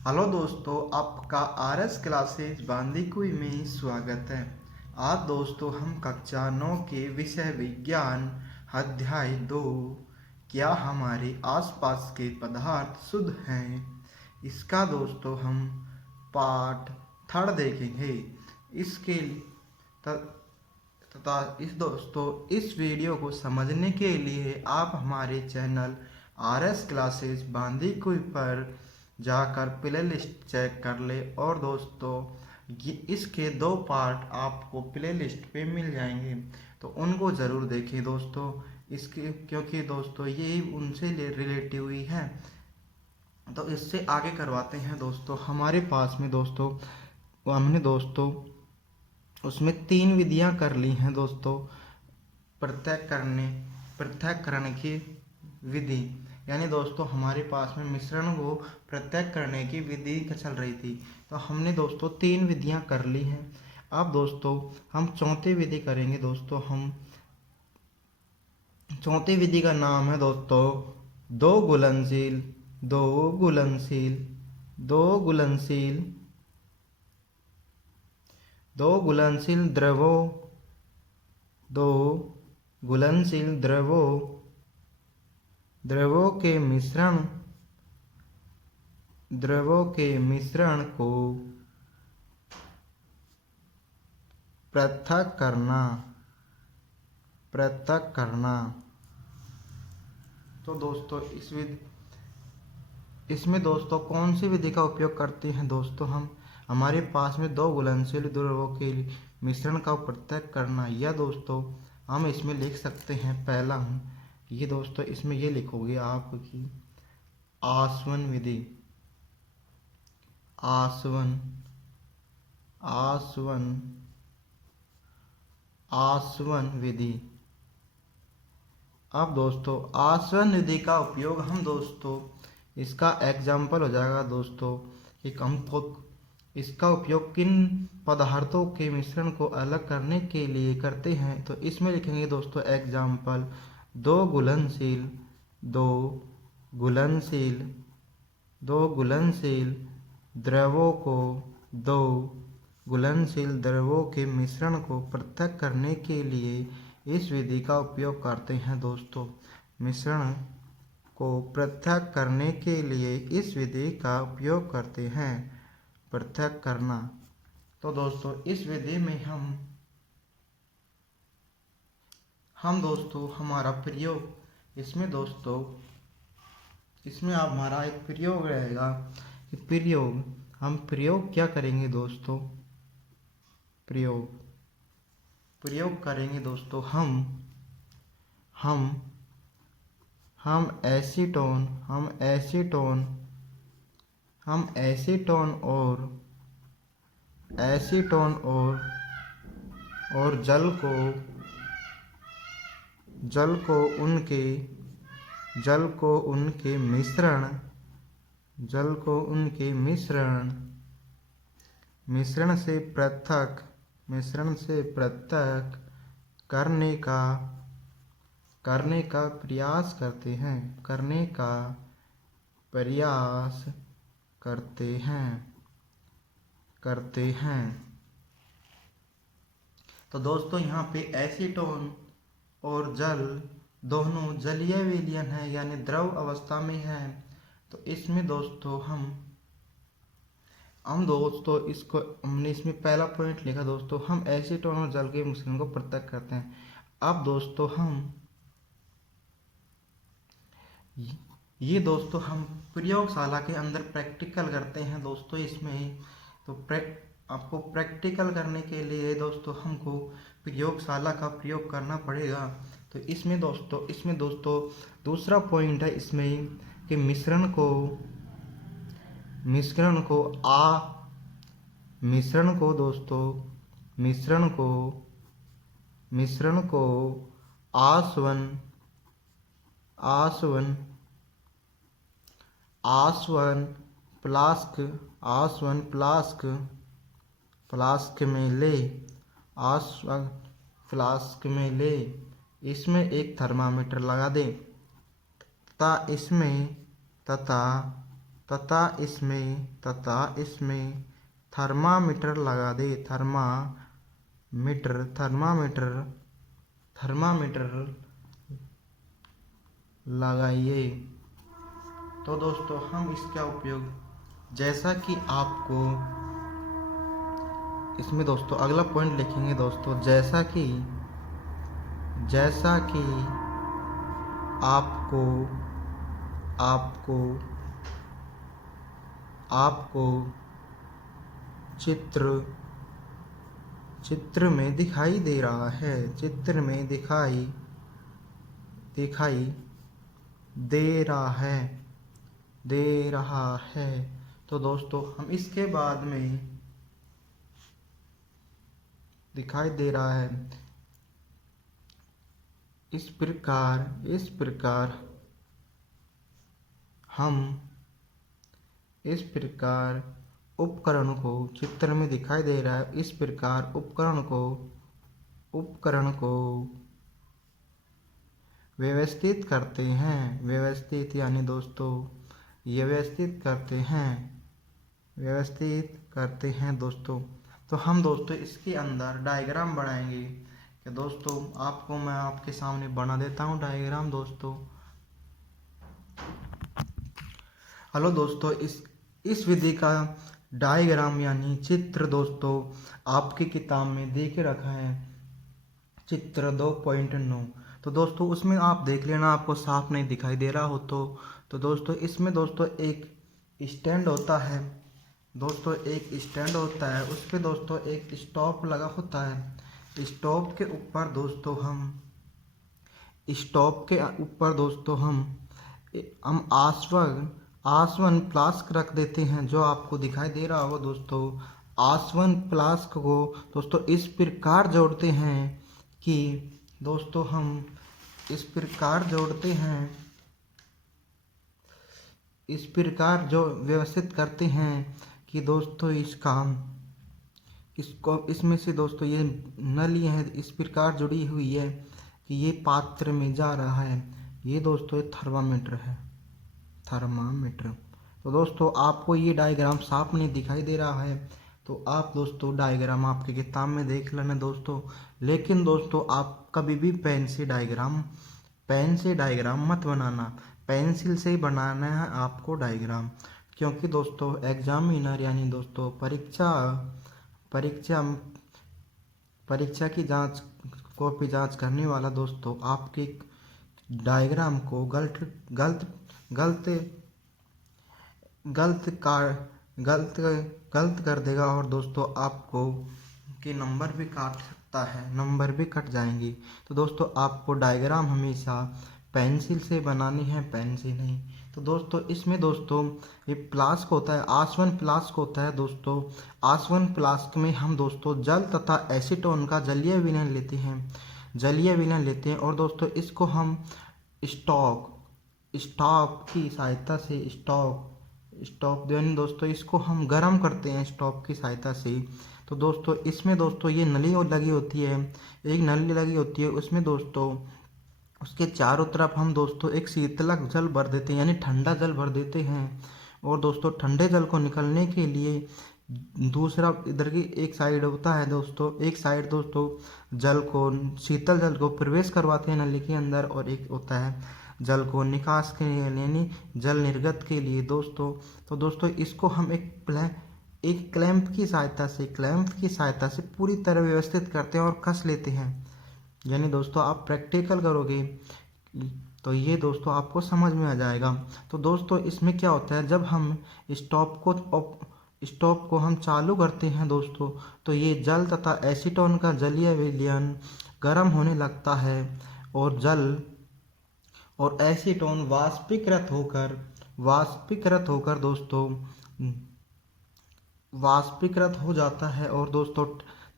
Hello दोस्तों, आपका RS classes Bandikui में स्वागत है। आज दोस्तों हम कक्षा 9 के विषय विज्ञान अध्याय 2 क्या हमारे आसपास के पदार्थ शुद्ध हैं, इसका दोस्तों हम पाठ थर्ड देखेंगे। इसके तथा इस वीडियो को समझने के लिए आप हमारे चैनल आरएस क्लासेस बांदीकुई पर जाकर प्ले लिस्ट चेक कर ले। और दोस्तों इसके 2 पार्ट आपको प्ले लिस्ट पे मिल जाएंगे, तो उनको ज़रूर देखें दोस्तों। इसके क्योंकि दोस्तों ये उनसे रिलेटिव ही है। तो इससे आगे करवाते हैं दोस्तों। हमारे पास में दोस्तों हमने दोस्तों उसमें 3 विधियां कर ली हैं दोस्तों। पृथक्करण की विधि, यानी दोस्तों हमारे पास में मिश्रण को पृथक करने की विधि चल रही थी। तो हमने दोस्तों 3 विधियां कर ली हैं। अब दोस्तों हम चौथी विधि करेंगे दोस्तों। हम चौथी विधि का नाम है दोस्तों दो घुलनशील दो घुलनशील दो घुलनशील दो घुलनशील द्रवों दो घुलनशील द्रवों के मिश्रण को पृथक करना। तो दोस्तों इसमें दोस्तों कौन सी विधि का उपयोग करते हैं दोस्तों हम? हमारे पास में 2 घुलनशील द्रवों के मिश्रण का पृथक करना, या दोस्तों हम इसमें लिख सकते हैं पहला हम ये दोस्तों इसमें ये लिखोगे आप कि आसवन विधि। आसवन विधि। अब दोस्तों आसवन विधि का उपयोग हम दोस्तों इसका एग्जाम्पल हो जाएगा दोस्तों कि हम इसका उपयोग किन पदार्थों के मिश्रण को अलग करने के लिए करते हैं। तो इसमें लिखेंगे दोस्तों एग्जाम्पल दो घुलनशील द्रवों के मिश्रण को पृथक करने के लिए इस विधि का उपयोग करते हैं दोस्तों। मिश्रण को पृथक करने के लिए इस विधि का उपयोग करते हैं, पृथक करना। तो दोस्तों इस विधि में हम दोस्तों हमारा प्रयोग इसमें हमारा एक प्रयोग रहेगा। हम प्रयोग क्या करेंगे दोस्तों? प्रयोग करेंगे दोस्तों हम एसीटोन और जल को उनके मिश्रण से पृथक करने का प्रयास करते हैं। तो दोस्तों यहाँ पे एसीटोन और जल दोनों जलीय विलयन है, यानी द्रव अवस्था में है। तो इसमें दोस्तों हम दोस्तों इसको हमने इसमें पहला पॉइंट लिखा दोस्तों, हम एसीटोन और जल के मिश्रण को पृथक करते हैं। अब दोस्तों हम प्रयोगशाला के अंदर प्रैक्टिकल करते हैं दोस्तों इसमें। तो आपको प्रैक्टिकल करने के लिए दोस्तों हमको प्रयोगशाला का प्रयोग करना पड़ेगा। तो इसमें दोस्तों दूसरा पॉइंट है इसमें कि मिश्रण को आसवन फ्लास्क में ले इसमें एक थर्मामीटर लगा दें तथा तथा इसमें थर्मामीटर लगा दे। थर्मामीटर लगाइए। तो दोस्तों हम इसका उपयोग, जैसा कि आपको इसमें दोस्तों अगला पॉइंट लिखेंगे दोस्तों, जैसा कि आपको चित्र में दिखाई दे रहा है। दे रहा है। तो दोस्तों हम इसके बाद में दिखाई दे रहा है। इस प्रकार हम उपकरण को, चित्र में दिखाई दे रहा है, इस प्रकार उपकरण को व्यवस्थित करते हैं। व्यवस्थित करते हैं दोस्तों। तो हम दोस्तों इसके अंदर डायग्राम बनाएंगे। कि दोस्तों आपको मैं आपके सामने बना देता हूँ डायग्राम दोस्तों। हेलो दोस्तों, इस विधि का डायग्राम यानी चित्र दोस्तों आपकी किताब में दे के रखा है, चित्र 2.9। तो दोस्तों उसमें आप देख लेना, आपको साफ नहीं दिखाई दे रहा हो तो दोस्तों इसमें दोस्तों एक स्टैंड होता है दोस्तों, उस पर दोस्तों एक स्टॉप लगा होता है। स्टॉप के ऊपर दोस्तों हम आसवन फ्लास्क रख देते हैं, जो आपको दिखाई दे रहा होगा दोस्तों। आसवन फ्लास्क को दोस्तों इस प्रकार जोड़ते हैं कि दोस्तों हम इस प्रकार जो व्यवस्थित करते हैं कि दोस्तों इसमें से दोस्तों ये नली है इस प्रकार जुड़ी हुई है कि ये पात्र में जा रहा है। ये दोस्तों थर्मामीटर है। तो दोस्तों आपको ये डायग्राम साफ नहीं दिखाई दे रहा है तो आप दोस्तों डायग्राम आपकी किताब में देख लेना दोस्तों। लेकिन दोस्तों आप कभी भी पेन से डायग्राम मत बनाना, पेंसिल से ही बनाना है आपको डायग्राम। क्योंकि दोस्तों एग्जामिनर यानी दोस्तों परीक्षा की कॉपी जांच करने वाला दोस्तों आपके डायग्राम को गलत कर देगा और दोस्तों आपको के नंबर भी काट सकता है, नंबर भी कट जाएंगे। तो दोस्तों आपको डायग्राम हमेशा पेंसिल से बनानी है, पेन से नहीं। तो दोस्तों इसमें दोस्तों ये फ्लास्क होता है, आसवन फ्लास्क होता है दोस्तों। आसवन फ्लास्क में हम दोस्तों जल तथा एसीटोन का जलीय विलयन लेते हैं और दोस्तों इसको हम स्टॉप की सहायता से स्टॉप यानी दोस्तों इसको हम गर्म करते हैं स्टॉप की सहायता से। तो दोस्तों इसमें दोस्तों ये नली लगी होती है, एक नली लगी होती है, उसमें दोस्तों उसके चारों तरफ हम दोस्तों एक शीतलक जल भर देते हैं यानी ठंडा जल भर देते हैं। और दोस्तों ठंडे जल को निकलने के लिए दूसरा इधर की एक साइड होता है दोस्तों, एक साइड दोस्तों शीतल जल को प्रवेश करवाते हैं नली के अंदर, और एक होता है जल को निकास के लिए यानी जल निर्गत के लिए दोस्तों। तो दोस्तों इसको हम एक क्लैंप की सहायता से पूरी तरह व्यवस्थित करते हैं और कस लेते हैं। यानी दोस्तों आप प्रैक्टिकल करोगे तो ये दोस्तों आपको समझ में आ जाएगा। तो दोस्तों इसमें क्या होता है, जब हम स्टॉप को हम चालू करते हैं दोस्तों तो ये जल तथा एसीटोन का जलीय विलयन गर्म होने लगता है और जल और एसीटोन वाष्पीकृत हो जाता है। और दोस्तों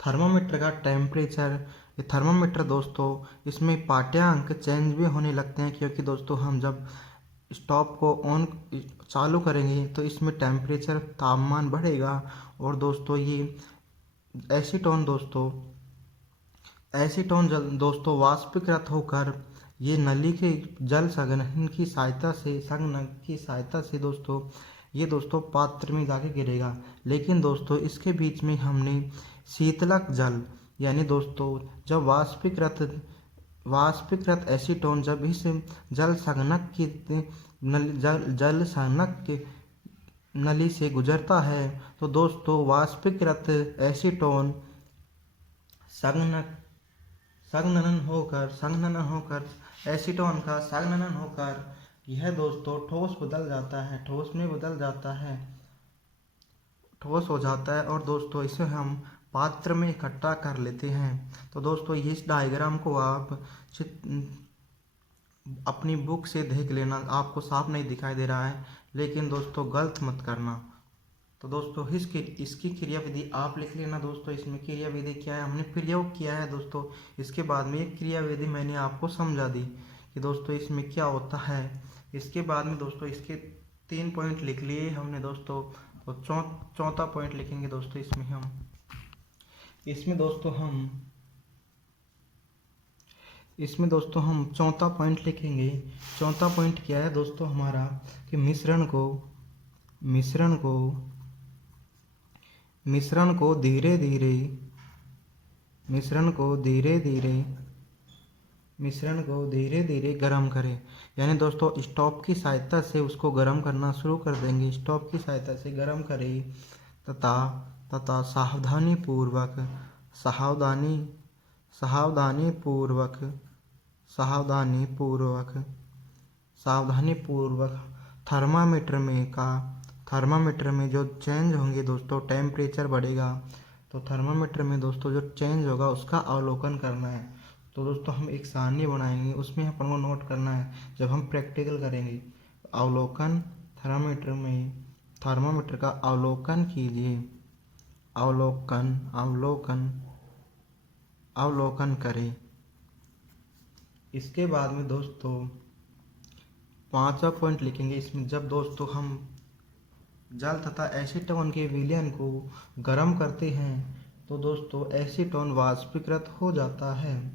थर्मामीटर का टेम्परेचर, ये थर्मामीटर दोस्तों इसमें पाठ्यांक चेंज भी होने लगते हैं, क्योंकि दोस्तों हम जब स्टॉप को ऑन चालू करेंगे तो इसमें टेम्परेचर तापमान बढ़ेगा और दोस्तों ये एसीटोन दोस्तों वाष्पीकृत होकर ये नली के जल संघनन की सहायता से दोस्तों ये दोस्तों पात्र में जाके गिरेगा। लेकिन दोस्तों इसके बीच में हमने शीतलक जल यानी दोस्तों जब वाष्पीकृत एसीटोन जब इस जल संघनक की जल संघनक के नली से गुजरता है तो दोस्तों वाष्पीकृत एसीटोन संघनन होकर एसीटोन का संघनन होकर यह दोस्तों ठोस बदल जाता है, ठोस में बदल जाता है, ठोस हो जाता है और दोस्तों इसे हम पात्र में इकट्ठा कर लेते हैं। तो दोस्तों इस डायग्राम को आप अपनी बुक से देख लेना, आपको साफ नहीं दिखाई दे रहा है लेकिन दोस्तों गलत मत करना। तो दोस्तों इसकी क्रिया विधि आप लिख लेना। दोस्तों इसमें क्रिया विधि क्या है हमने प्रयोग किया है दोस्तों। इसके बाद में एक क्रिया विधि मैंने आपको समझा दी कि दोस्तों इसमें क्या होता है। इसके बाद में दोस्तों इसके 3 पॉइंट लिख लिए हमने दोस्तों। तो चौथा पॉइंट लिखेंगे दोस्तों इसमें दोस्तों हम चौथा पॉइंट लिखेंगे। चौथा पॉइंट क्या है दोस्तों हमारा कि मिश्रण को धीरे धीरे गर्म करें। यानी दोस्तों स्टोव की सहायता से उसको गर्म करना शुरू कर देंगे। स्टोव की सहायता से गर्म करें तथा सावधानी पूर्वक थर्मामीटर में जो चेंज होंगे दोस्तों, टेम्परेचर बढ़ेगा तो थर्मामीटर में दोस्तों जो चेंज होगा उसका अवलोकन करना है। तो दोस्तों हम एक सारणी बनाएंगे, उसमें अपन को नोट करना है जब हम प्रैक्टिकल करेंगे। अवलोकन थर्मामीटर का अवलोकन कीजिए, अवलोकन करें। इसके बाद में दोस्तों 5वां पॉइंट लिखेंगे। इसमें जब दोस्तों हम जल तथा एसीटोन के विलयन को गर्म करते हैं तो दोस्तों एसीटोन वाष्पीकृत हो जाता है।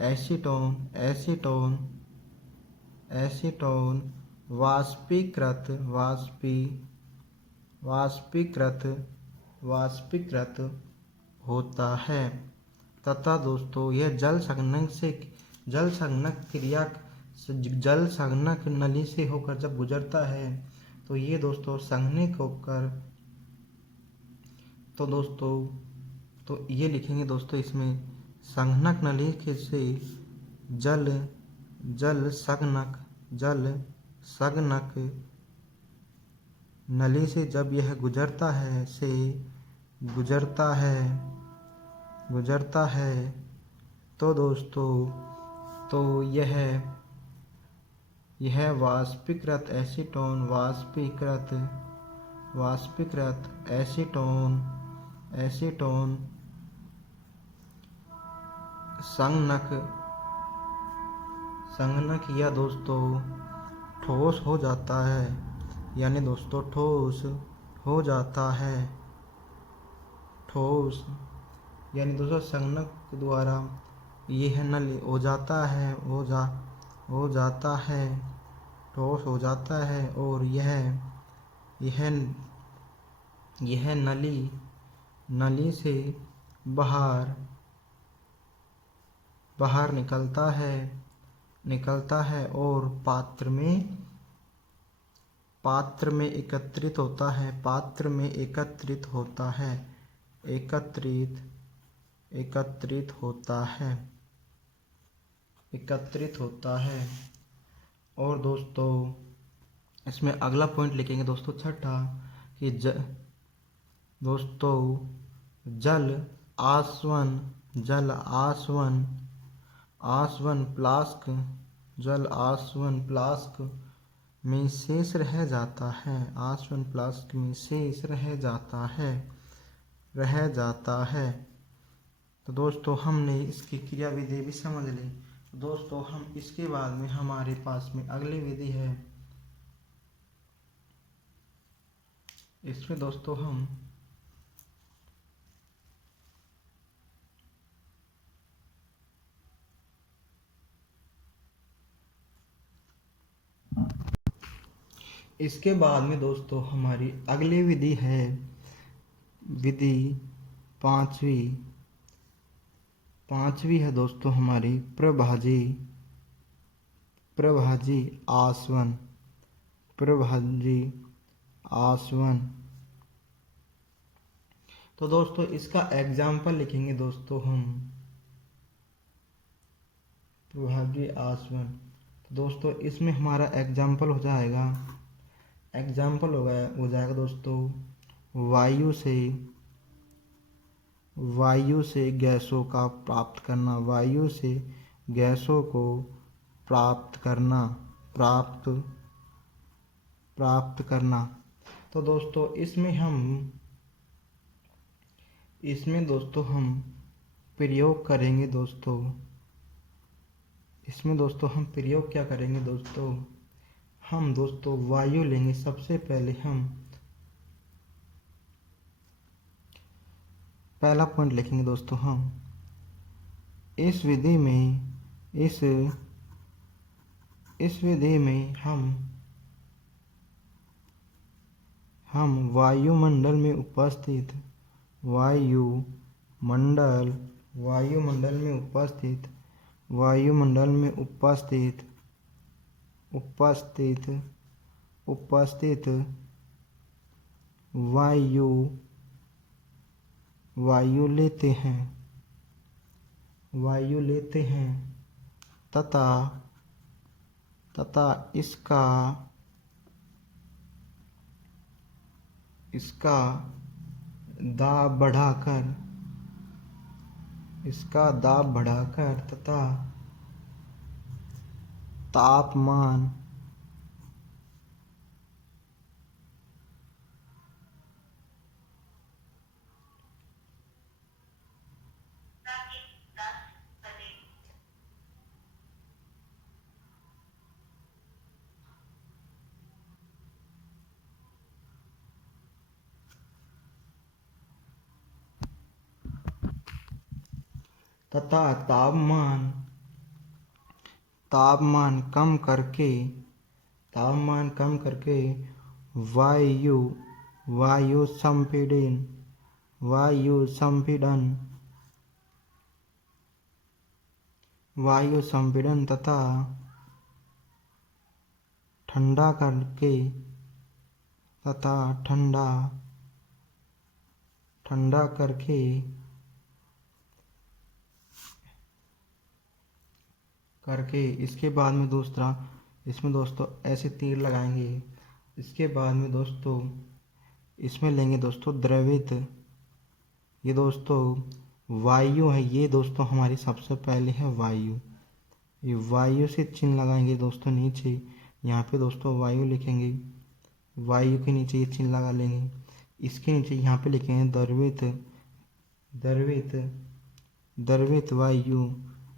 एसीटोन वाष्पीकृत होता है तथा दोस्तों यह जल संघनक नली से होकर जब गुजरता है तो ये दोस्तों संघनित होकर तो ये लिखेंगे दोस्तों इसमें संघनक नली के से जल संघनक नली से जब यह गुजरता है तो दोस्तों तो यह वाष्पीकृत एसीटोन संघनक या दोस्तों ठोस हो जाता है। यानी दोस्तों ठोस हो जाता है, यानी दोस्तों संघनक द्वारा यह नली हो जाता है, ठोस हो जाता है और यह नली से बाहर निकलता है और पात्र में एकत्रित होता है। और दोस्तों इसमें अगला पॉइंट लिखेंगे दोस्तों छठा कि दोस्तों जल आसवन फ्लास्क में शेष रह जाता है। तो दोस्तों हमने इसकी क्रिया विधि भी समझ ली। दोस्तों हम इसके बाद में हमारे पास में अगली विधि है। इसमें दोस्तों हम इसके बाद में दोस्तों हमारी अगली विधि है विधि पांचवी है दोस्तों हमारी प्रभाजी आसवन। तो दोस्तों इसका एग्जाम्पल लिखेंगे दोस्तों हम प्रभाजी आसवन। तो दोस्तों इसमें हमारा एग्जाम्पल हो जाएगा दोस्तों वायु से गैसों का प्राप्त करना, वायु से गैसों को प्राप्त करना। तो दोस्तों इसमें दोस्तों हम प्रयोग करेंगे दोस्तों। इसमें दोस्तों हम प्रयोग क्या करेंगे दोस्तों, हम दोस्तों वायु लेंगे। सबसे पहले हम पहला पॉइंट लिखेंगे दोस्तों, हम इस विधि में हम वायुमंडल में उपस्थित वायु लेते हैं तथा इसका दाब बढ़ाकर तथा तापमान तापमान कम करके वायु संपीड़न तथा ठंडा करके इसके बाद में दूसरा इसमें दोस्तों ऐसे तीर लगाएंगे। इसके बाद में दोस्तों इसमें लेंगे दोस्तों द्रवित, ये दोस्तों वायु है। ये दोस्तों हमारी सबसे पहले है वायु, ये वायु से चिन्ह लगाएंगे दोस्तों नीचे। यहाँ पे दोस्तों वायु लिखेंगे, वायु के नीचे ये चिन्ह लगा लेंगे। इसके नीचे यहाँ पे लिखेंगे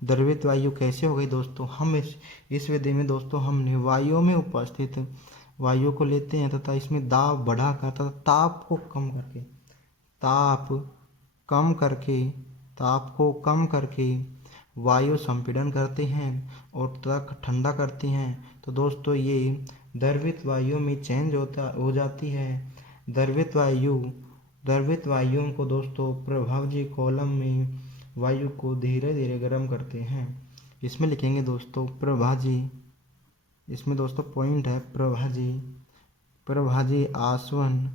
द्रवित वायु कैसे हो गई दोस्तों, हम इस विधि में दोस्तों हमने वायु में उपस्थित वायु को लेते हैं तथा इसमें दाब बढ़ाकर तथा ताप को कम करके वायु संपीड़न करते हैं और तथा ठंडा करते हैं। तो दोस्तों ये द्रवित वायु में चेंज हो जाती है। द्रवित वायु को दोस्तों प्रभाजी कॉलम में वायु को धीरे धीरे गर्म करते हैं। इसमें लिखेंगे दोस्तों प्रभाजी, इसमें दोस्तों पॉइंट है प्रभाजी आसवन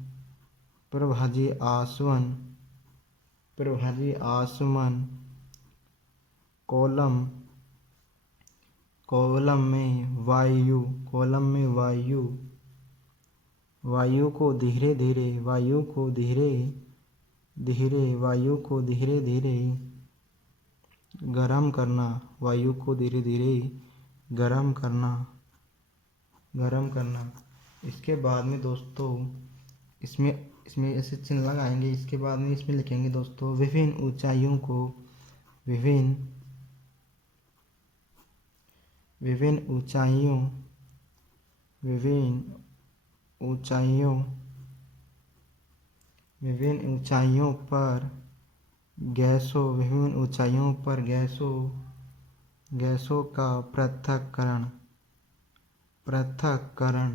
कॉलम में वायु को धीरे धीरे गरम करना। इसके बाद में दोस्तों इसमें ऐसे चिन्ह लगाएंगे। इसके बाद में इसमें लिखेंगे दोस्तों विभिन्न ऊंचाइयों पर गैसों का पृथक्करण।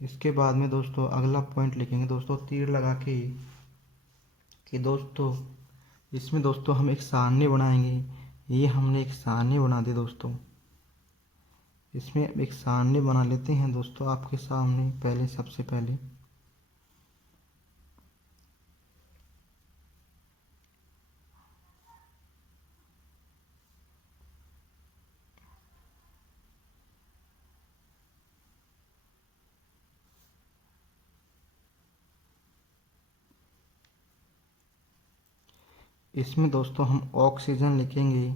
इसके बाद में दोस्तों अगला पॉइंट लिखेंगे दोस्तों तीर लगा के कि दोस्तों इसमें दोस्तों हम एक सारणी बनाएंगे। ये हमने एक सारणी बना दी दोस्तों। इसमें एक सारणी बना लेते हैं दोस्तों आपके सामने। पहले सबसे पहले इसमें दोस्तों हम ऑक्सीजन लिखेंगे।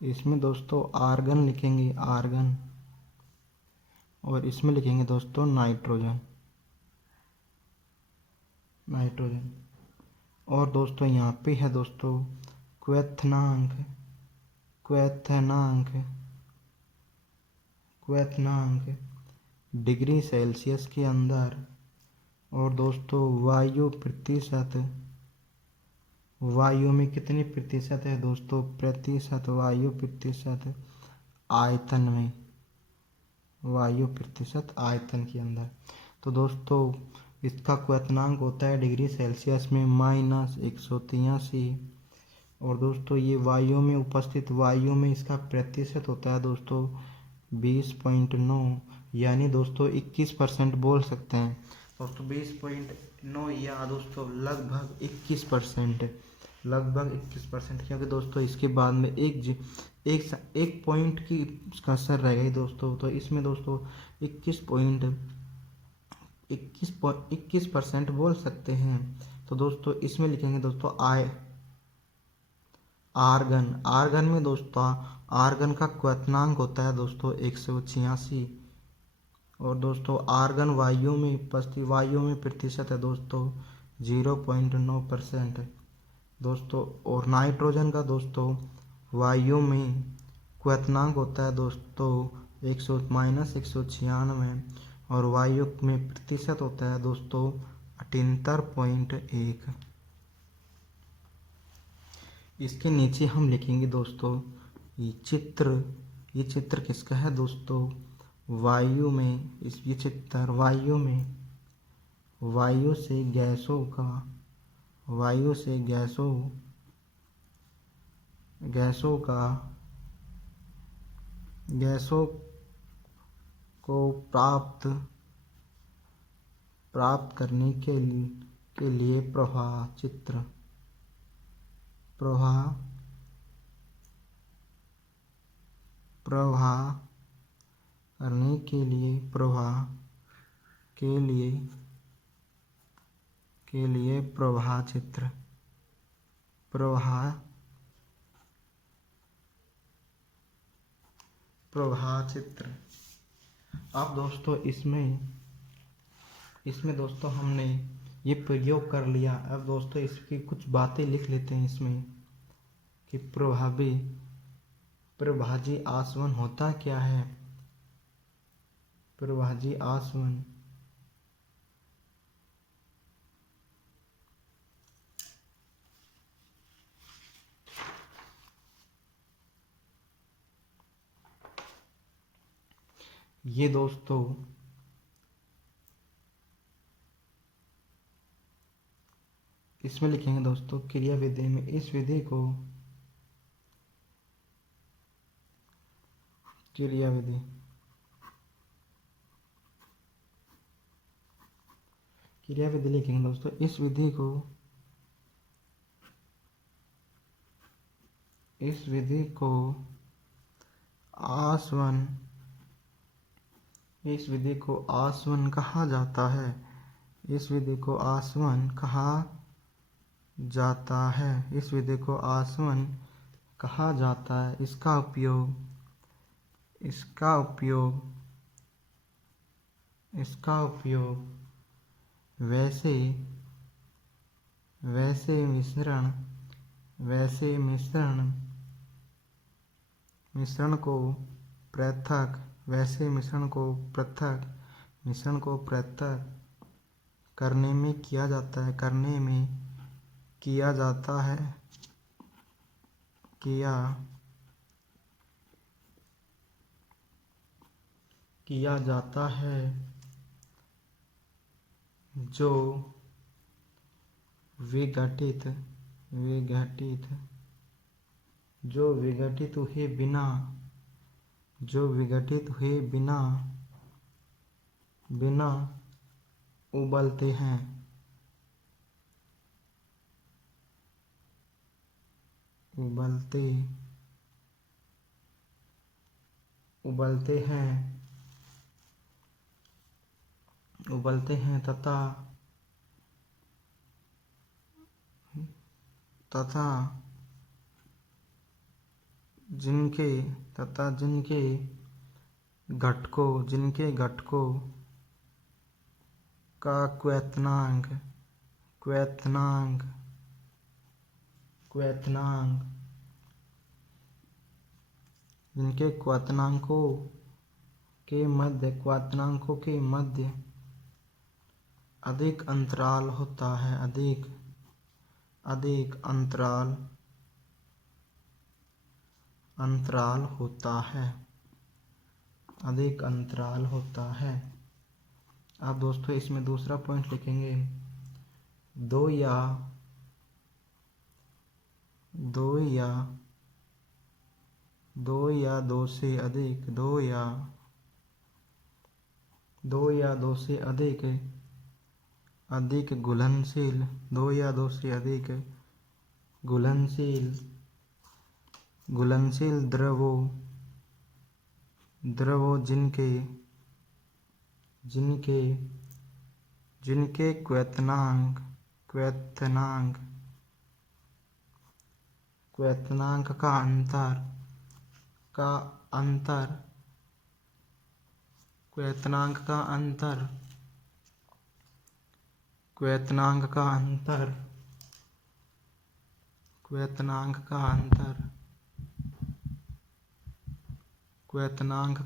इसमें दोस्तों आर्गन लिखेंगे, आर्गन। और इसमें लिखेंगे दोस्तों नाइट्रोजन, नाइट्रोजन। और दोस्तों यहाँ पे है दोस्तों क्वथनांक, क्वथनांक, क्वथनांक डिग्री सेल्सियस के अंदर। और दोस्तों वायु प्रतिशत, वायु में कितनी प्रतिशत है दोस्तों? प्रतिशत, वायु प्रतिशत आयतन में, वायु प्रतिशत आयतन के अंदर। तो दोस्तों इसका क्वथनांक होता है डिग्री सेल्सियस में -183। और दोस्तों ये वायु में उपस्थित, वायु में इसका प्रतिशत होता है दोस्तों 20.9, यानी दोस्तों 21% बोल सकते हैं दोस्तों। 20.9 या दोस्तों लगभग 21%, लगभग 21%। क्योंकि दोस्तों इसके बाद में एक पॉइंट की कसर रह गई दोस्तों। तो इसमें दोस्तों 21% बोल सकते हैं। तो दोस्तों इसमें लिखेंगे दोस्तों आर्गन। आर्गन में दोस्तों आर्गन का क्वथनांक होता है दोस्तों 186। और दोस्तों आर्गन वायु में उपस्थित, वायु में प्रतिशत है दोस्तों 0.9% दोस्तों। और नाइट्रोजन का दोस्तों वायु में क्वथनांक होता है दोस्तों -196। और वायु में प्रतिशत होता है दोस्तों 78.1। इसके नीचे हम लिखेंगे दोस्तों ये चित्र किसका है दोस्तों? वायु में। ये चित्र वायु में, वायु से गैसों का, वायु से गैसों को प्राप्त करने के लिए प्रवाह चित्र, प्रवाह करने के लिए, प्रवाह के लिए प्रवाह चित्र, प्रवाह चित्र। अब दोस्तों इसमें दोस्तों हमने ये प्रयोग कर लिया। अब दोस्तों इसकी कुछ बातें लिख लेते हैं इसमें कि प्रभाजी आसवन होता क्या है? प्रभाजी आसवन ये दोस्तों इसमें लिखेंगे दोस्तों क्रिया विधि में। इस विधि को क्रिया विधि लिखेंगे दोस्तों। इस विधि को आसवन कहा जाता है। इस विधि को आसवन कहा जाता है। इस विधि को आसवन कहा जाता है। इसका उपयोग वैसे मिश्रण को पृथक करने में किया जाता है, किया जाता है जो विघटित विघटित जो विघटित हुए बिना जो विघटित हुए बिना बिना उबलते हैं। उबलते उबलते हैं उबलते हैं तथा तथा जिनके घटकों का क्वथनांक जिनके क्वथनांकों के मध्य अधिक अंतराल होता है। अधिक अंतराल होता है। अब दोस्तों इसमें दूसरा पॉइंट लिखेंगे, दो या दो से अधिक घुलनशील द्रवों जिनके क्वथनांक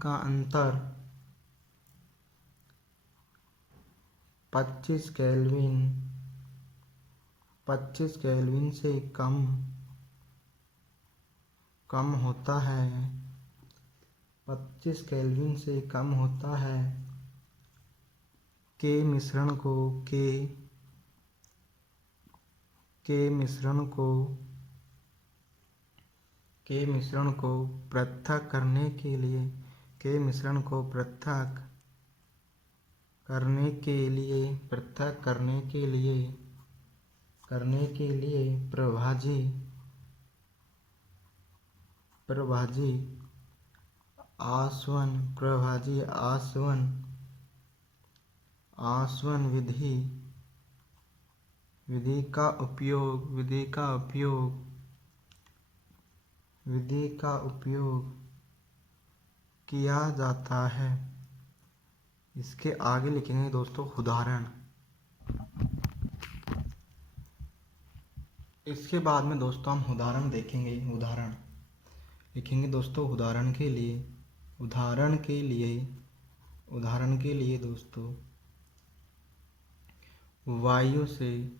का अंतर 25 केल्विन से कम होता है। 25 केल्विन से कम होता है के मिश्रण को पृथक करने के लिए प्रभाजी आसवन विधि का उपयोग किया जाता है। इसके आगे लिखेंगे दोस्तों उदाहरण। इसके बाद में दोस्तों हम उदाहरण देखेंगे। उदाहरण लिखेंगे दोस्तों। उदाहरण के लिए दोस्तों, वायु से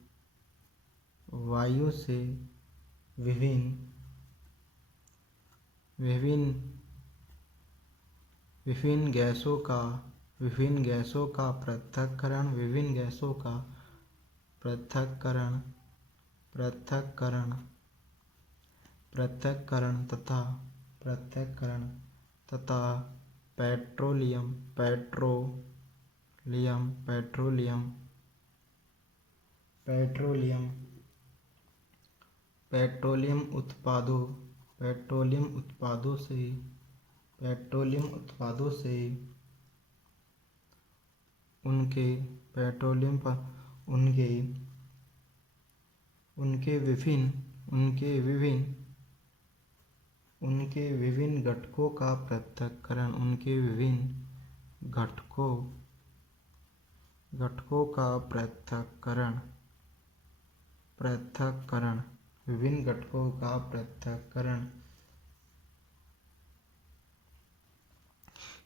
विभिन्न गैसों का पृथक्करण तथा पेट्रोलियम उत्पादों से उनके विभिन्न घटकों का पृथक्करण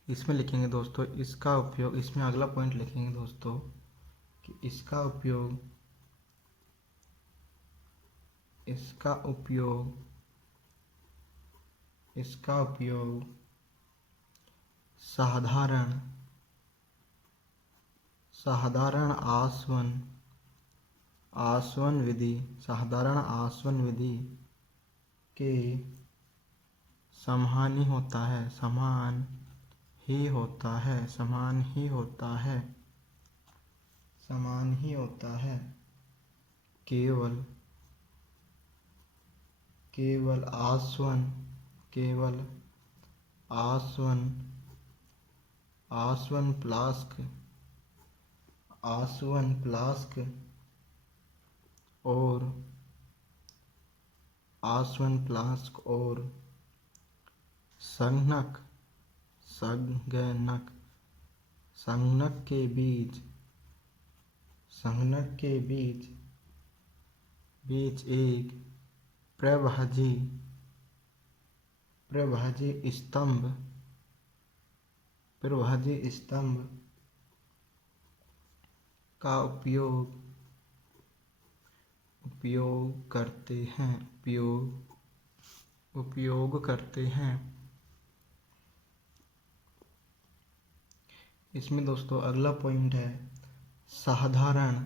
इसमें लिखेंगे दोस्तों। इसका उपयोग, इसमें अगला पॉइंट लिखेंगे दोस्तों कि इसका उपयोग साधारण साधारण आसवन विधि, साधारण आसवन विधि के समान ही होता है, समान ही होता है, समान ही होता है, समान ही होता है। केवल केवल आसवन केवल आसवन आसवन फ्लास्क आसवन फ्लास्क और आसवन फ्लास्क और संगणक संगणक संगणक के बीच संगणक के बीच बीच एक प्रभाजी प्रभाजी स्तंभ प्रभाजी स्तंभ का उपयोग करते हैं, उपयोग करते हैं। इसमें दोस्तों अगला पॉइंट है साधारण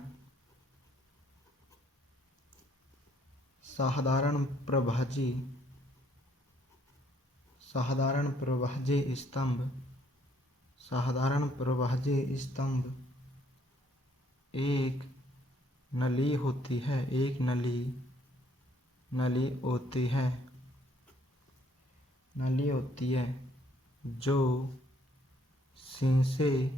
साधारण प्रभाजी स्तंभ साधारण प्रभाजी स्तंभ एक नली होती है, एक नली होती है, नली होती है जो शीशे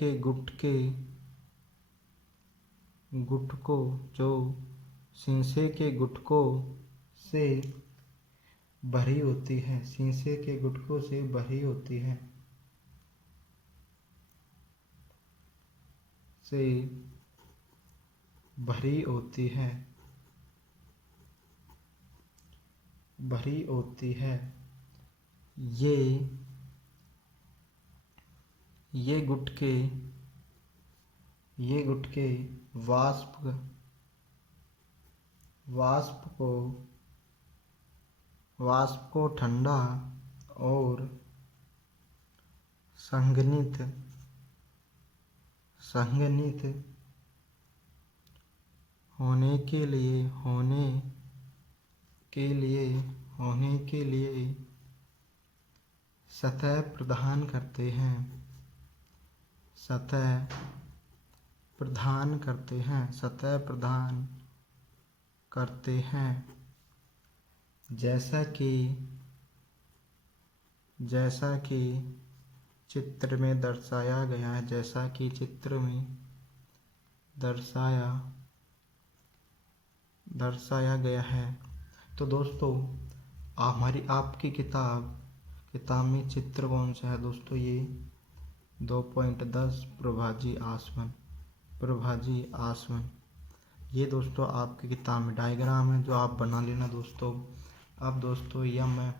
के गुटकों से भरी होती है, शीशे के गुटकों से भरी होती है, से भरी होती है, भरी होती है। ये गुटके वाष्प को ठंडा और संघनित होने के लिए सतह प्रदान करते हैं, सतह प्रदान करते हैं। जैसा कि चित्र में दर्शाया गया है, जैसा कि चित्र में दर्शाया गया है। तो दोस्तों आपकी किताब में चित्र कौन सा है दोस्तों? ये 2.10 प्रभाजी आसवन। ये दोस्तों आपकी किताब में डायग्राम है जो आप बना लेना दोस्तों। अब दोस्तों यह मैं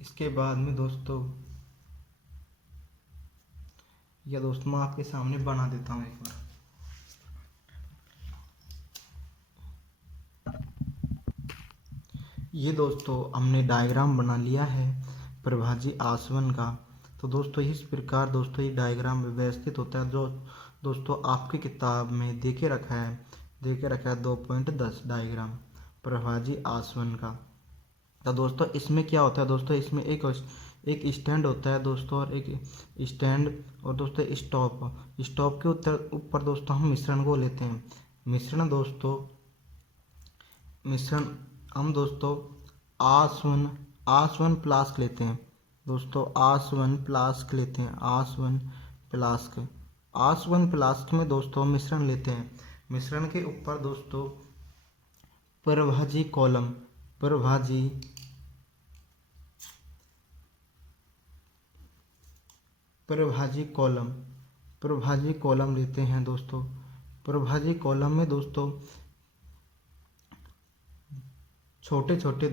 इसके बाद में दोस्तों मैं आपके सामने बना देता हूँ एक बार। ये दोस्तों हमने डायग्राम बना लिया है प्रभाजी आसवन का। तो दोस्तों इस प्रकार दोस्तों ये डायग्राम व्यवस्थित होता है जो दोस्तों आपकी किताब में देके रखा है 2.10 डायग्राम प्रभाजी आसवन का। तो दोस्तों इसमें क्या होता है दोस्तों, इसमें एक स्टैंड होता है दोस्तों, और एक स्टैंड और दोस्तों स्टॉप के ऊपर दोस्तों हम मिश्रण को लेते हैं। मिश्रण हम दोस्तों आसवन फ्लास्क लेते हैं दोस्तों, आसवन फ्लास्क में दोस्तों मिश्रण लेते हैं। मिश्रण के ऊपर दोस्तों प्रभाजी कॉलम लेते हैं दोस्तों। प्रभाजी कॉलम में दोस्तों छोटे छोटे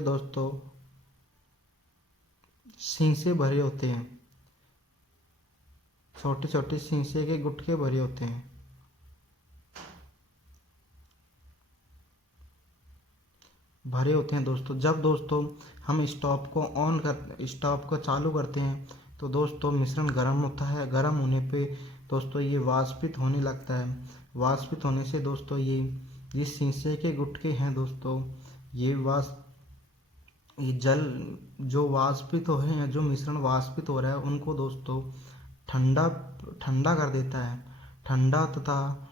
दोस्तों शीशे भरे होते हैं, छोटे छोटे शीशे के गुटके भरे होते हैं। भरे होते हैं दोस्तों। जब दोस्तों हम स्टोव को चालू करते हैं तो दोस्तों मिश्रण गर्म होता है। गर्म होने पे दोस्तों ये वाष्पित होने लगता है। वाष्पित होने से दोस्तों ये शीशे के गुटके हैं दोस्तों, ये जल जो वाष्पित हो रहे हैं, जो मिश्रण वाष्पित हो रहा है उनको दोस्तों ठंडा ठंडा कर देता है। ठंडा तथा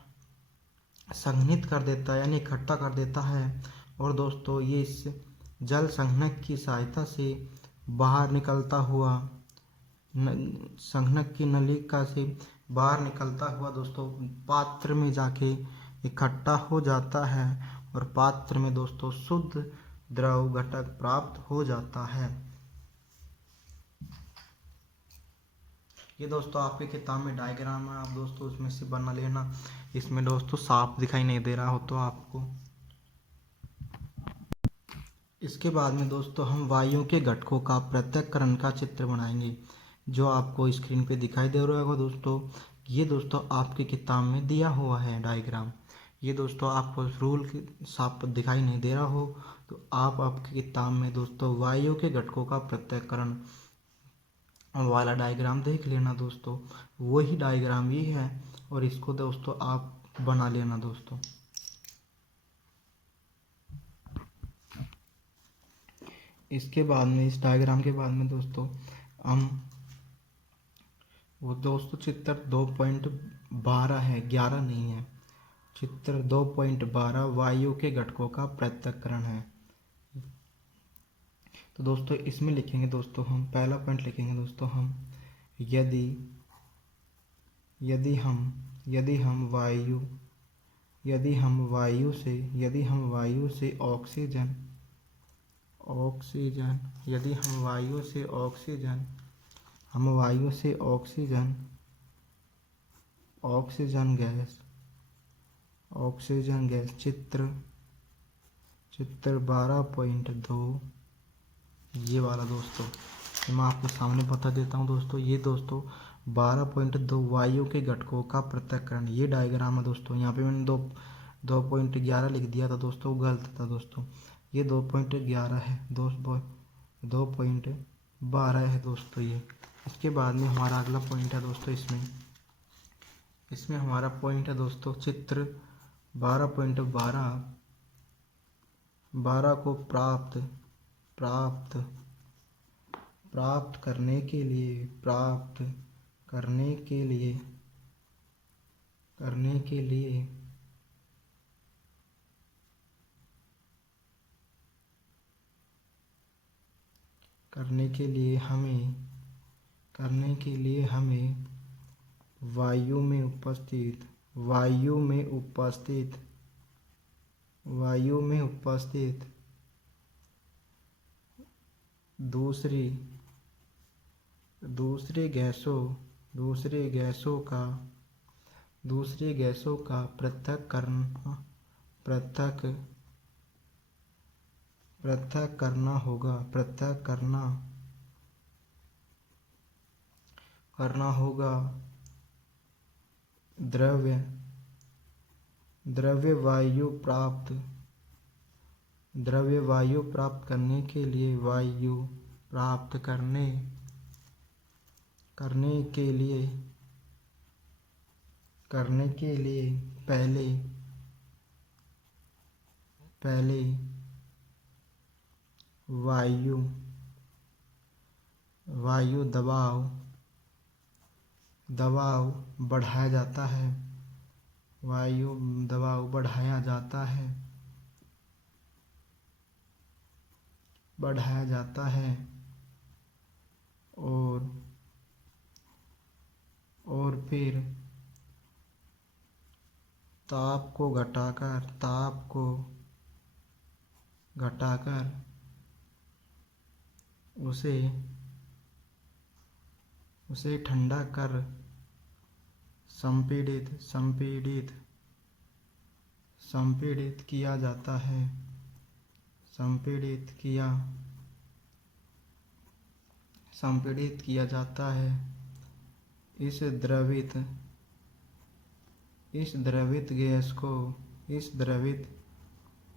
संघनित कर देता है, यानी इकट्ठा कर देता है। और दोस्तों ये इस जल संघनक की सहायता से बाहर निकलता हुआ संघनक की नलिका से बाहर निकलता हुआ दोस्तों पात्र में जाके इकट्ठा हो जाता है और पात्र में दोस्तों शुद्ध द्रव घटक प्राप्त हो जाता है। ये दोस्तों आपकी किताब में डायग्राम है, आप दोस्तों उसमें से बना लेना। इसमें दोस्तों साफ दिखाई नहीं दे रहा हो तो आपको। इसके बाद में दोस्तों हम वायु के घटकों का पृथक्करण का चित्र बनाएंगे, जो आपको स्क्रीन पे दिखाई दे रहा होगा दोस्तों। ये दोस्तों आपकी किताब में दिया हुआ है डायग्राम। ये दोस्तों आपको रूल साफ दिखाई नहीं दे रहा हो तो आप आपकी किताब में दोस्तों वायु के घटकों का पृथक्करण वाला डायग्राम देख लेना दोस्तों। वही डायग्राम ये है और इसको दोस्तों आप बना लेना दोस्तों। इसके बाद में इस डायग्राम के बाद में दोस्तों हम वो दोस्तों चित्र 2.12 है, 11 नहीं है। चित्र 2.12 वायु के घटकों का पृथक्करण है। तो दोस्तों इसमें लिखेंगे दोस्तों, हम पहला पॉइंट लिखेंगे दोस्तों हम यदि यदि हम वायु से ऑक्सीजन ऑक्सीजन गैस चित्र 12.2 ये वाला दोस्तों मैं आपके सामने बता देता हूँ दोस्तों। ये दोस्तों 12.2 वायु के घटकों का पृथक्करण ये डायग्राम है दोस्तों। यहाँ पे मैंने 2.11 लिख दिया था दोस्तों, गलत था दोस्तों। ये 2.11 है, 2.12 है दोस्तों ये। इसके बाद में हमारा अगला पॉइंट है दोस्तों, इसमें हमारा पॉइंट है दोस्तों चित्र 12 को प्राप्त करने के लिए हमें वायु में उपस्थित दूसरे गैसों का पृथक करना होगा। द्रव्य वायु प्राप्त करने के लिए पहले वायु दबाव बढ़ाया जाता है। और फिर ताप को घटाकर उसे ठंडा कर संपीड़ित किया जाता है। इस द्रवित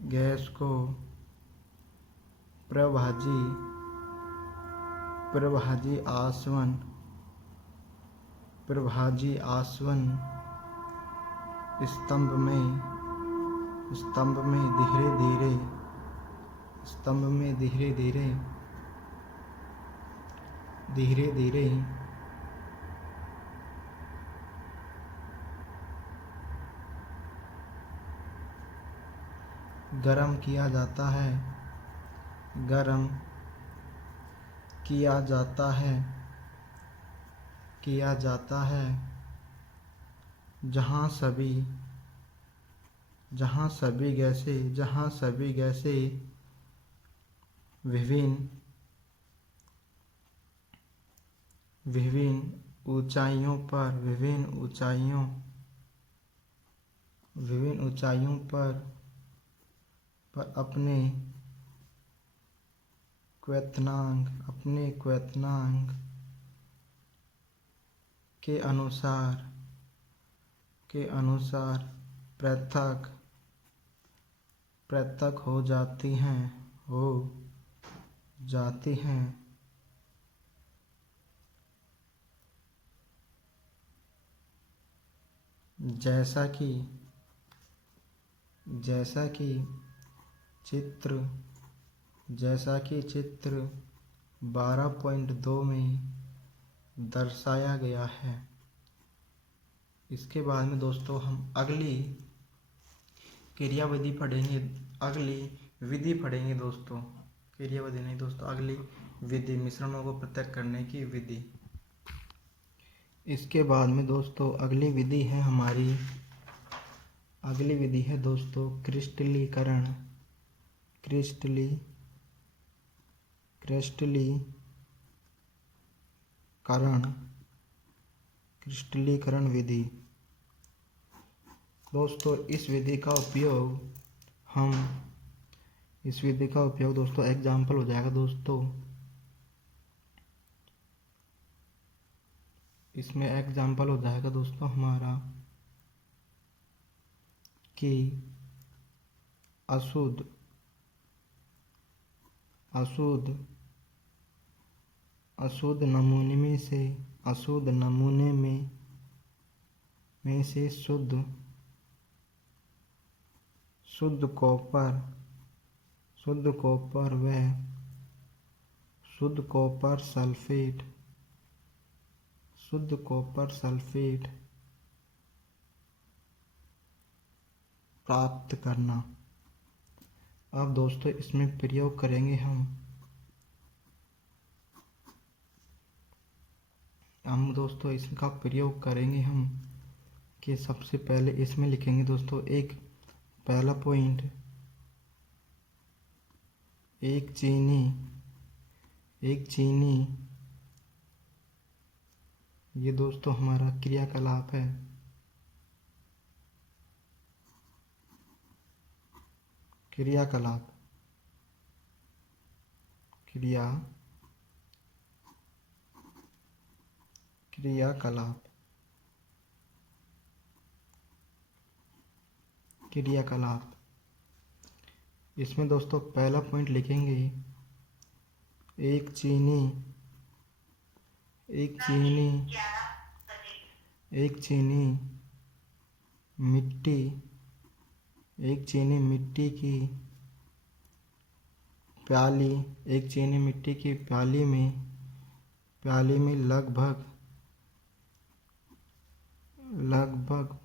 गैस को प्रभाजी प्रभाजी आसवन प्रभाजी आसवन स्तंभ में धीरे धीरे धीरे धीरे गरम किया जाता है, गरम किया जाता है, किया जाता है। जहाँ सभी गैसें विभिन्न ऊंचाइयों पर अपने क्वथनांक के अनुसार पृथक हो जाती हैं। जैसा कि चित्र 12.2 में दर्शाया गया है। इसके बाद में दोस्तों हम अगली क्रियाविधि पढ़ेंगे, अगली विधि पढ़ेंगे दोस्तों। क्रियाविधि नहीं दोस्तों, अगली विधि, मिश्रणों को पृथक करने की विधि। इसके बाद में दोस्तों अगली विधि है दोस्तों क्रिस्टलीकरण विधि। दोस्तों इस विधि का उपयोग दोस्तों एग्जाम्पल हो जाएगा दोस्तों। इसमें एग्जाम्पल हो जाएगा दोस्तों हमारा कि अशुद्ध नमूने में से शुद्ध कॉपर सल्फेट प्राप्त करना। अब दोस्तों इसमें प्रयोग करेंगे हम दोस्तों इसका प्रयोग करेंगे हम कि सबसे पहले इसमें लिखेंगे दोस्तों एक पहला पॉइंट, एक चीनी ये दोस्तों हमारा क्रियाकलाप है। क्रियाकलाप इसमें दोस्तों पहला पॉइंट लिखेंगे एक चीनी मिट्टी की प्याली में लगभग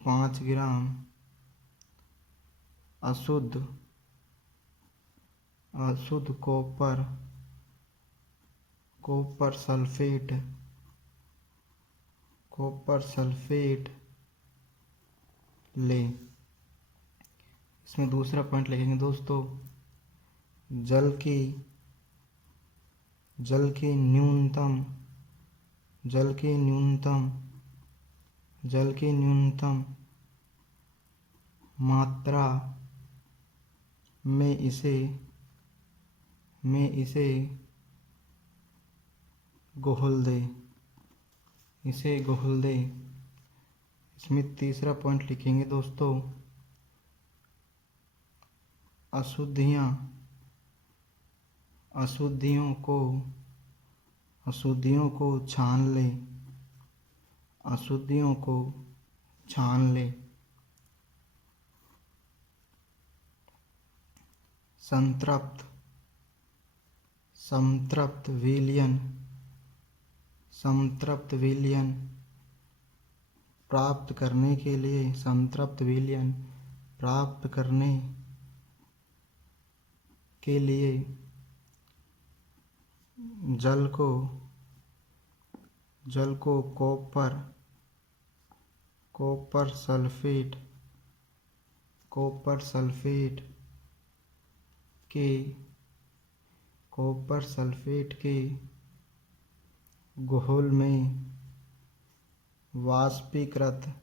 5 ग्राम अशुद्ध कॉपर सल्फेट ले। इसमें दूसरा पॉइंट लिखेंगे दोस्तों जल की न्यूनतम मात्रा में इसे घोल दे। इसमें तीसरा पॉइंट लिखेंगे दोस्तों अशुद्धियों को छान ले, अशुद्धियों को छान ले। संतृप्त, संतृप्त विलयन, संतृप्त विलयन प्राप्त करने के लिए, संतृप्त विलयन प्राप्त करने के लिए जल को कॉपर सल्फेट के घोल में वाष्पीकृत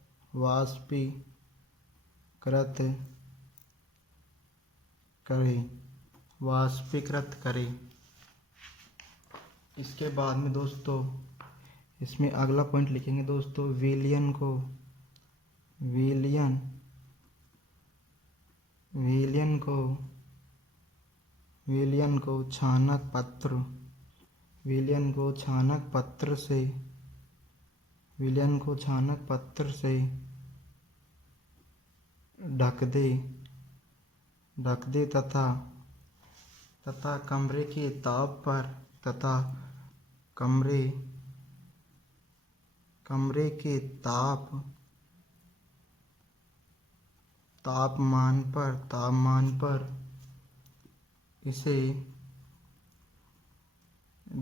करें। इसके बाद में दोस्तों इसमें अगला पॉइंट लिखेंगे दोस्तों, विलयन को छानक पत्र से ढक दे तथा कमरे के तापमान पर इसे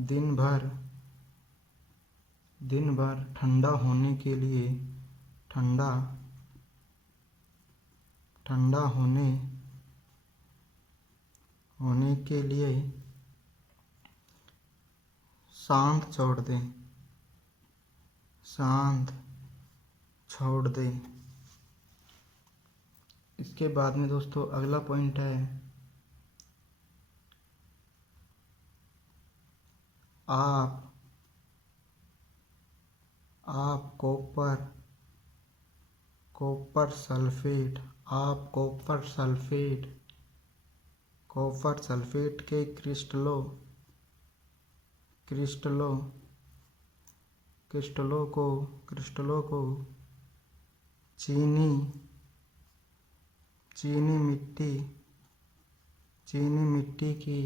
दिन भर ठंडा होने के लिए शांत छोड़ दें। इसके बाद में दोस्तों अगला पॉइंट है, आप कॉपर सल्फेट के क्रिस्टलों को चीनी मिट्टी की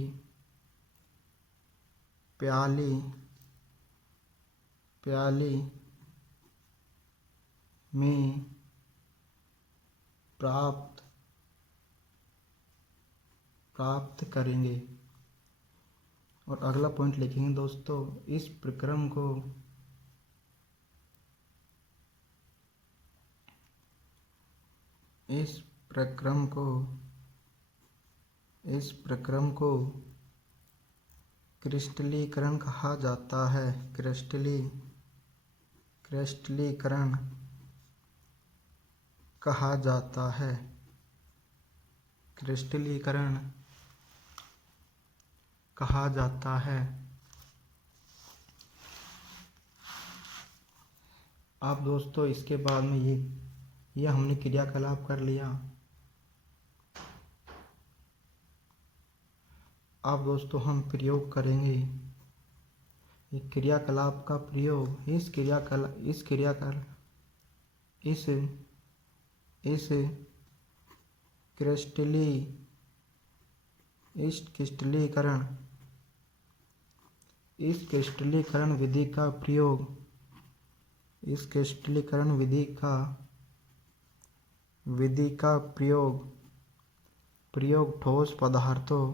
प्याली में प्राप्त करेंगे। और अगला पॉइंट लिखेंगे दोस्तों, इस प्रक्रम को क्रिस्टलीकरण कहा जाता है। क्रिस्टलीकरण कहा जाता है। अब दोस्तों इसके बाद में ये हमने क्रियाकलाप कर लिया। अब दोस्तों हम प्रयोग करेंगे एक क्रियाकलाप का प्रयोग। इस क्रिस्टलीकरण विधि का प्रयोग ठोस पदार्थों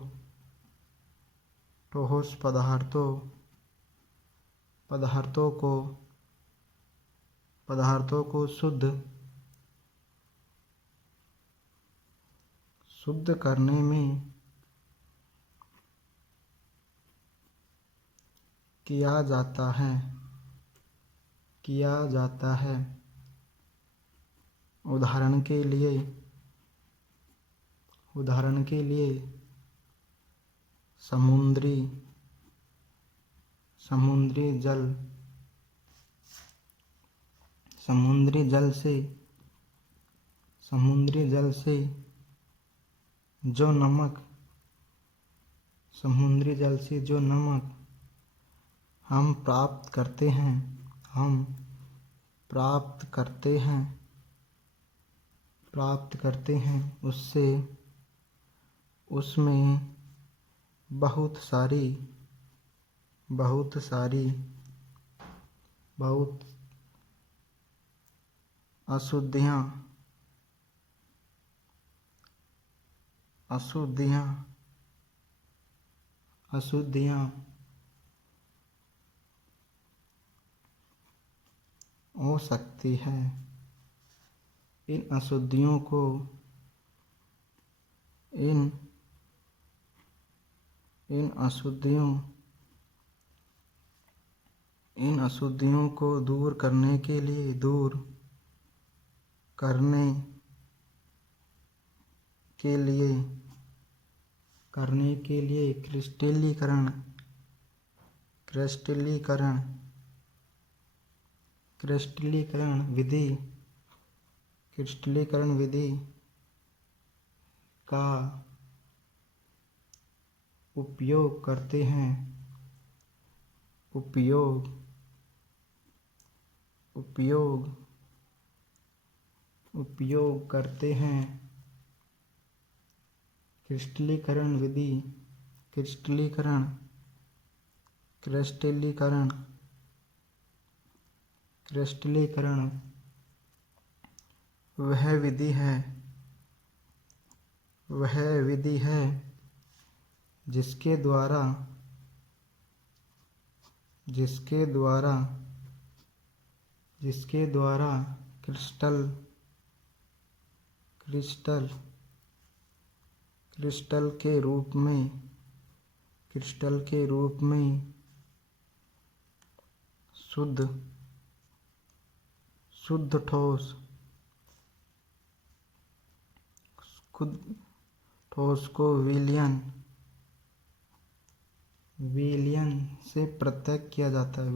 को शुद्ध करने में किया जाता है। उदाहरण के लिए समुद्री जल से जो नमक समुद्री जल से जो नमक हम प्राप्त करते हैं उससे उसमें बहुत अशुद्धियाँ हो सकती है। इन अशुद्धियों को दूर करने के लिए क्रिस्टलीकरण विधि का उपयोग करते हैं। क्रिस्टलीकरण वह विधि है जिसके द्वारा क्रिस्टल के रूप में शुद्ध ठोस को विलयन से पृथक किया जाता है।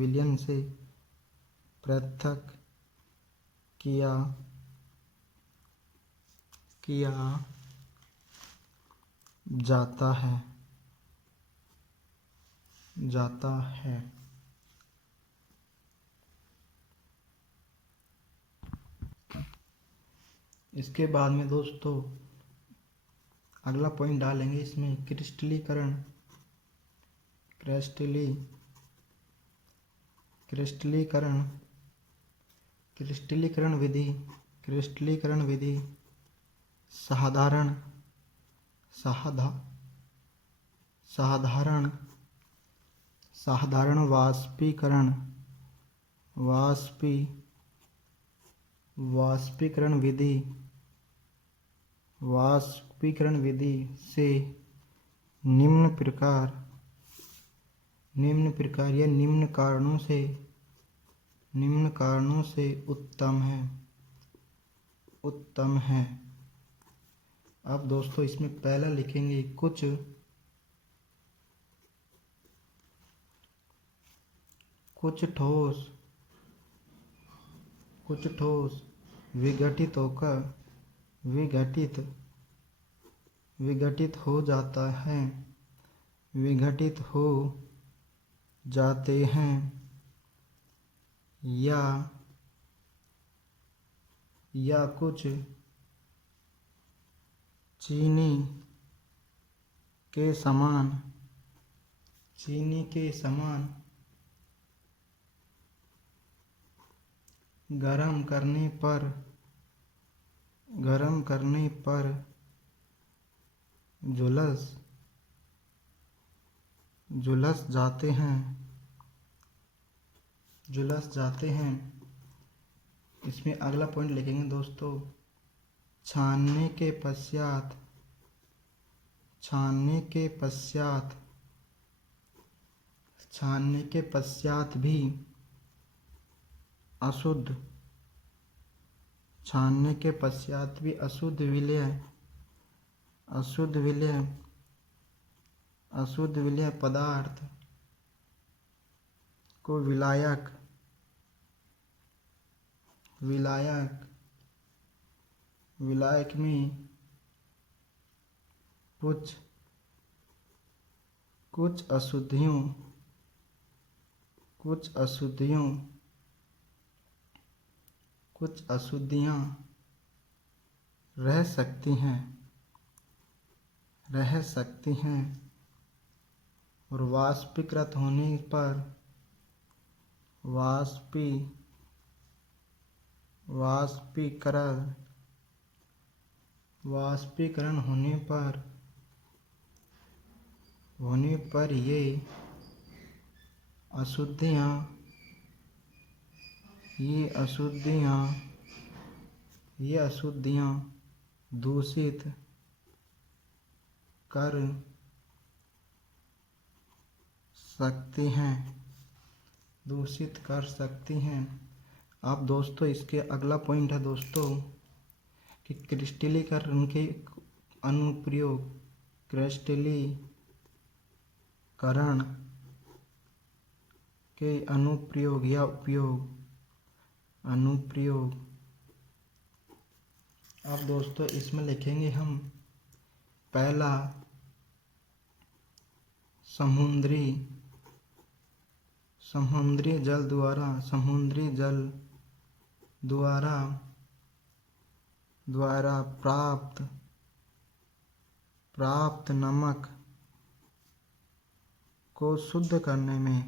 किया जाता है। इसके बाद में दोस्तों अगला पॉइंट डालेंगे इसमें क्रिस्टलीकरण विधि साधारण वाष्पीकरण विधि से निम्न कारणों से उत्तम है। अब दोस्तों इसमें पहला लिखेंगे कुछ ठोस विघटित हो जाते हैं या कुछ चीनी के समान गरम करने पर झुलस जाते हैं। इसमें अगला पॉइंट लिखेंगे दोस्तों छानने के पश्चात भी अशुद्ध विलेय पदार्थ को विलायक में कुछ अशुद्धियों कुछ अशुद्धियाँ रह सकती हैं और वाष्पीकृत होने पर वाष्पीकरण होने पर ये अशुद्धियाँ दूषित कर सकती हैं। अब दोस्तों इसके अगला पॉइंट है दोस्तों कि क्रिस्टलीकरण के अनुप्रयोग या अनुप्रयोग। अब दोस्तों इसमें लिखेंगे हम पहला समुद्री जल द्वारा प्राप्त नमक को शुद्ध करने में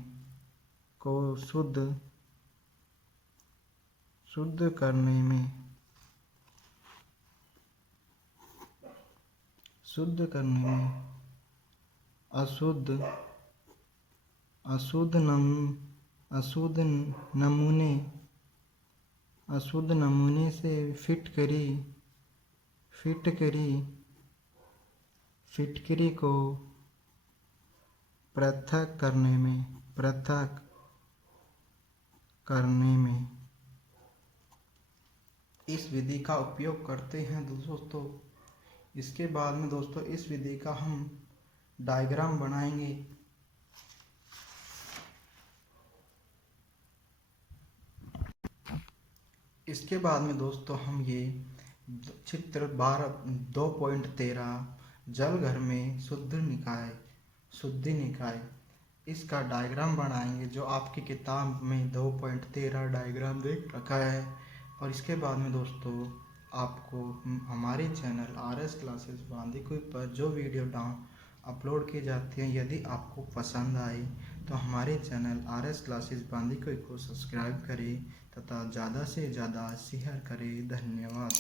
अशुद्ध नमूने से फिटकरी को पृथक करने में इस विधि का उपयोग करते हैं दोस्तों। इसके बाद में दोस्तों इस विधि का हम डायग्राम बनाएंगे। इसके बाद में दोस्तों हम ये चित्र 2.13 जल घर में शुद्धि निकाय इसका डायग्राम बनाएंगे, जो आपकी किताब में 2.13 डायग्राम देख रखा है। और इसके बाद में दोस्तों आपको हमारे चैनल RS क्लासेस बांदीकुई पर जो वीडियो अपलोड की जाती हैं, यदि आपको पसंद आए तो हमारे चैनल RS क्लासेस बांदीकुई को सब्सक्राइब करें तथा ज़्यादा से ज़्यादा शेयर करें। धन्यवाद।